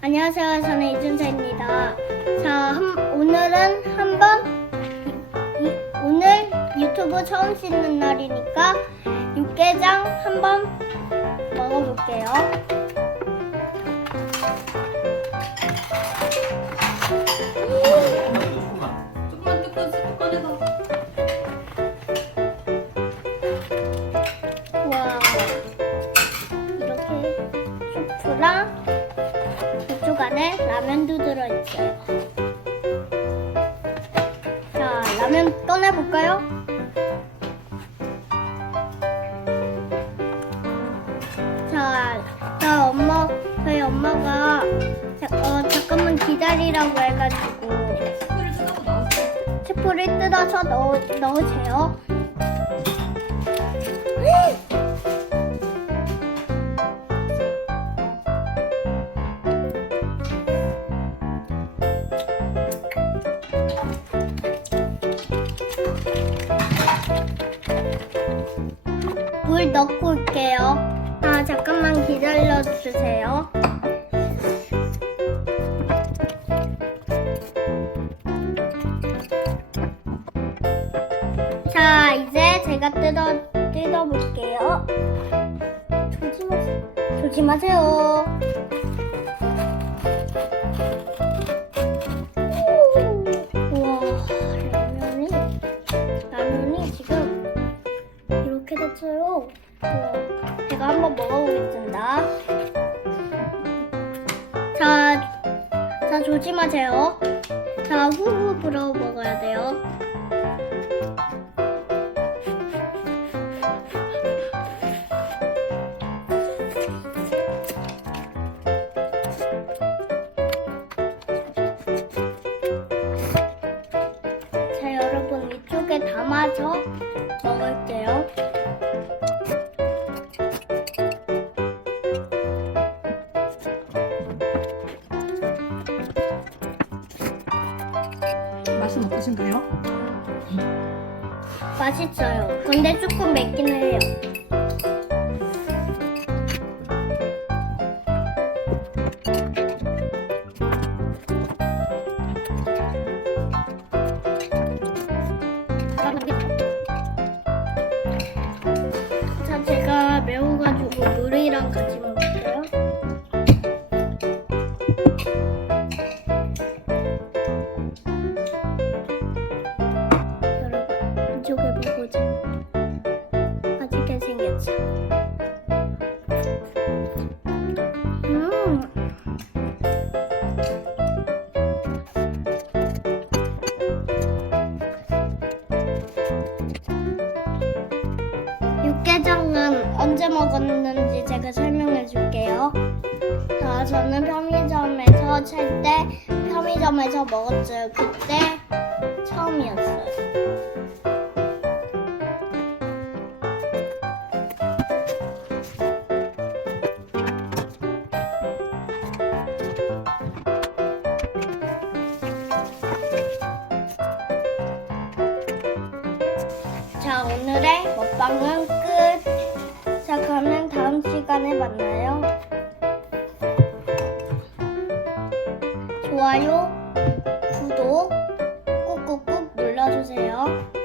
안녕하세요. 저는 이준서입니다. 자, 한- 오늘은 한번 이- 이- 오늘 유튜브 처음 씻는 날이니까 육개장 한번 먹어볼게요. 안에 라면도 들어있어요. 자, 라면 꺼내볼까요? 자, 자 엄마, 저희 엄마가 자, 어, 잠깐만 기다리라고 해가지고 스프를 뜯어서 넣었어. 스프를 뜯어서 넣어, 넣으세요. 물 넣고 올게요. 아, 잠깐만 기다려 주세요. 자, 이제 제가 뜯어 뜯어 볼게요. 조심하세요. 조심하세요. 조심하세요. 자, 후후 불어 먹어야 돼요. 자, 여러분 이쪽에 담아서 먹을게요. 맛은 어떠신가요? 맛있어요. 근데 조금 맵긴 해요. 자, 제가 매워가지고 물이랑 같이 이쪽에 보고자. 맛있게 생겼죠? 음. 육개장은 언제 먹었는지 제가 설명해 줄게요. 자, 저는 편의점에서 살때 편의점에서 먹었어요. 그때 처음이었어요. 자, 오늘의 먹방은 끝. 자, 그러면 다음 시간에 만나요. 좋아요, 구독 꾹꾹꾹 눌러주세요.